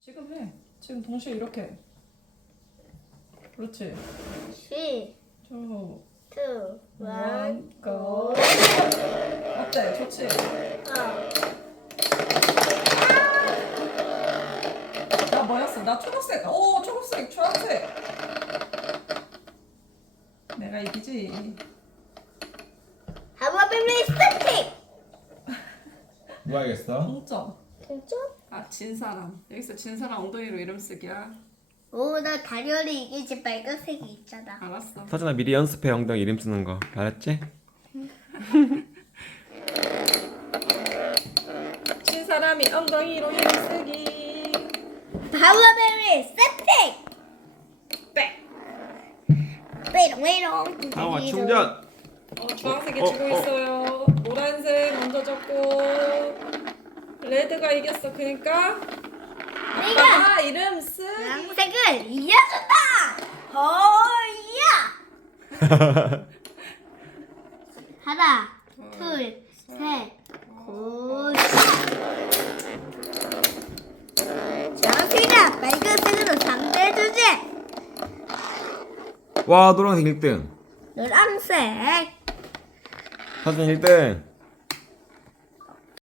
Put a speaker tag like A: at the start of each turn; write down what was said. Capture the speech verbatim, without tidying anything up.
A: 지금 해. 지금 동시에 이렇게. 그렇지.
B: three,
A: two,
B: two,
A: one,
B: one,
A: go.
B: go.
A: 어때? 좋지?
B: 어.
A: 나 뭐였어? 나 초록색. 오, 초록색, 주황색. 내가 이기지.
B: How about static?
C: 누가 이겼어?
A: 동점.
B: 진짜?
A: 아, 진 사람. 여기서 진 사람 엉덩이로 이름 쓰기야.
B: 오, 나 다리얼이 이기지 빨간색이 있잖아.
A: 알았어.
C: 서준아 미리 연습해 엉덩이 이름 쓰는 거 알았지?
A: 진 사람이 엉덩이로 이름 쓰기.
B: Powerberry static.
A: 백.
B: 삐롱삐롱.
C: 상화 충전!
A: 어, 주황색이
C: 어,
A: 지고
C: 어, 어.
A: 있어요. 노란색 먼저 졌고. 레드가 이겼어. 그러니까
B: 내가
A: 아, 이름 쓰기.
B: 주황색을 이겨준다. 허야. 하나, 둘, 셋, 굿. 주황색아, 빨간색으로 상대해주지.
C: 와 노란색 일 등
B: 노란색.
C: 서준 일 등